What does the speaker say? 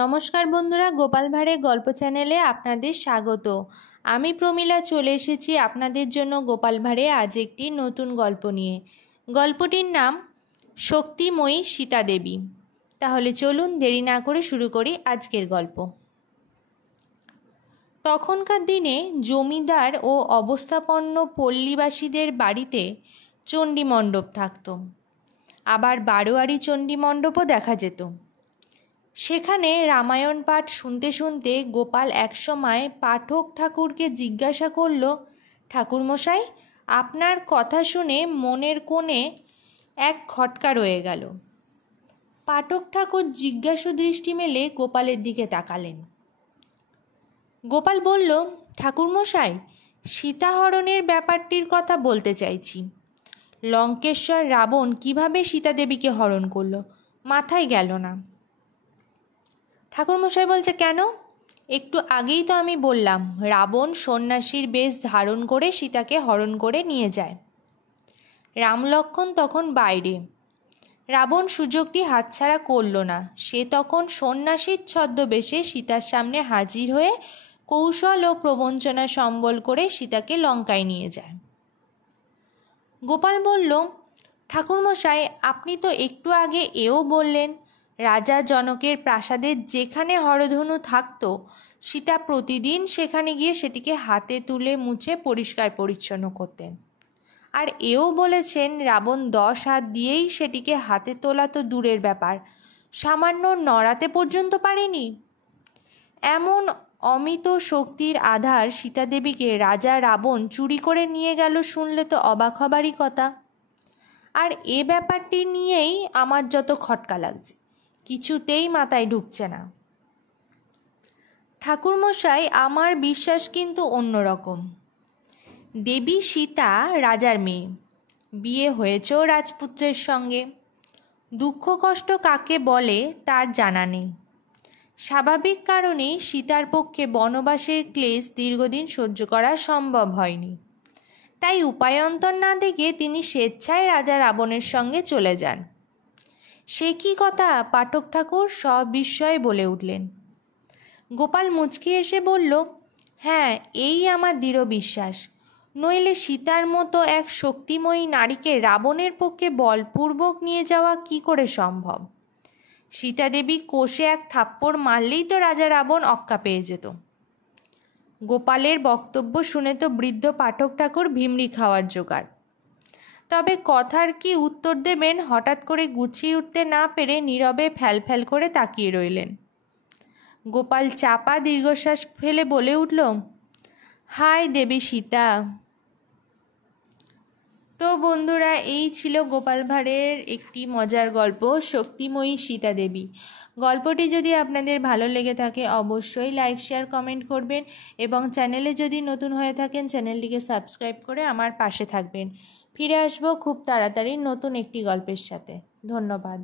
নমস্কার বন্ধুরা, গোপাল ভাঁড়ের গল্প চ্যানেলে আপনাদের স্বাগত। আমি প্রমীলা চলে এসেছি আপনাদের জন্য গোপাল ভাঁড়ে আজ একটি নতুন গল্প নিয়ে। গল্পটির নাম শক্তিময়ী সীতা দেবী। তাহলে চলুন দেরি না করে শুরু করি আজকের গল্প। তখনকার দিনে জমিদার ও অবস্থাপন্ন পল্লীবাসীদের বাড়িতে চণ্ডী মণ্ডপ থাকত, আবার বারোয়ারি চণ্ডী মণ্ডপও দেখা যেত। সেখানে রামায়ণ পাঠ শুনতে শুনতে গোপাল একসময় পাঠক ঠাকুরকে জিজ্ঞাসা করল, ঠাকুরমশাই, আপনার কথা শুনে মনের কোণে এক খটকা রয়ে গেল। পাঠক ঠাকুর জিজ্ঞাসু দৃষ্টি মেলে গোপালের দিকে তাকালেন। গোপাল বলল, ঠাকুরমশাই, সীতাহরণের ব্যাপারটির কথা বলতে চাইছি। লঙ্কেশ্বর রাবণ কিভাবে সীতা দেবীকে হরণ করলো, মাথায় গেল না। ঠাকুরমশাই বলছে, কেন? একটু আগেই তো আমি বললাম, রাবণ সন্ন্যাসীর বেশ ধারণ করে সীতাকে হরণ করে নিয়ে যায়। রাম লক্ষ্মণ তখন বাইরে। রাবণ সুযোগটি হাতছাড়া করল না। সে তখন সন্ন্যাসীর ছদ্মবেশে সীতার সামনে হাজির হয়ে কৌশল ও প্রবঞ্চনা সম্বল করে সীতাকে লঙ্কায় নিয়ে যায়। গোপাল বলল, ঠাকুরমশাই, আপনি তো একটু আগে এও বললেন, রাজা জনকের প্রাসাদের যেখানে হরধনু থাকত, সীতা প্রতিদিন সেখানে গিয়ে সেটিকে হাতে তুলে মুছে পরিষ্কার পরিচ্ছন্ন করতেন। আর এও বলেছেন, রাবণ 10 হাত দিয়েই সেটিকে হাতে তোলা তো দূরের ব্যাপার, সামান্য নড়াতে পর্যন্ত পারেনি। এমন অমিত শক্তির আধার সীতা দেবীকে রাজা রাবণ চুরি করে নিয়ে গেল শুনলে তো অবাক হবারই কথা। আর এ ব্যাপারটি নিয়েই আমার যত খটকা লাগছে, কিছুতেই মাথায় ঢুকছে না। ঠাকুরমশাই, আমার বিশ্বাস কিন্তু অন্যরকম। দেবী সীতা রাজার মেয়ে, বিয়ে হয়েছেও রাজপুত্রের সঙ্গে। দুঃখ কষ্ট কাকে বলে তার জানা নেই। স্বাভাবিক কারণেই সীতার পক্ষে বনবাসের ক্লেশ দীর্ঘদিন সহ্য করা সম্ভব হয়নি। তাই উপায়ন্তর না দেখে তিনি স্বেচ্ছায় রাজা রাবণের সঙ্গে চলে যান। সে কি কথা? পাঠক ঠাকুর সবিস্ময়ে বলে উঠলেন। গোপাল মুচকি এসে বলল, হ্যাঁ, এই আমার দৃঢ় বিশ্বাস। নইলে সীতার মতো এক শক্তিময়ী নারীকে রাবণের পক্ষে বলপূর্বক নিয়ে যাওয়া কি করে সম্ভব? সীতা দেবী কোষে এক থাপ্পড় মারলেই তো রাজা রাবণ অক্কা পেয়ে যেত। গোপালের বক্তব্য শুনে তো বৃদ্ধ পাঠক ঠাকুর ভিমরি খাওয়ার জোগাড়। তবে কথার কি উত্তর দেবেন হঠাৎ করে গুছিয়ে উঠতে না পেরে নীরবে ফ্যাল করে তাকিয়ে রইলেন। গোপাল চাপা দীর্ঘশ্বাস ফেলে বলে উঠল, হায় দেবী সীতা। তো বন্ধুরা, এই ছিল গোপাল ভাঁড়ের একটি মজার গল্প, শক্তিময়ী সীতা দেবী। গল্পটি যদি আপনাদের ভালো লেগে থাকে অবশ্যই লাইক, শেয়ার, কমেন্ট করবেন এবং চ্যানেলে যদি নতুন হয়ে থাকেন চ্যানেলটিকে সাবস্ক্রাইব করে আমার পাশে থাকবেন। ফিরে আসবো খুব তাড়াতাড়ি নতুন একটি গল্পের সাথে। ধন্যবাদ।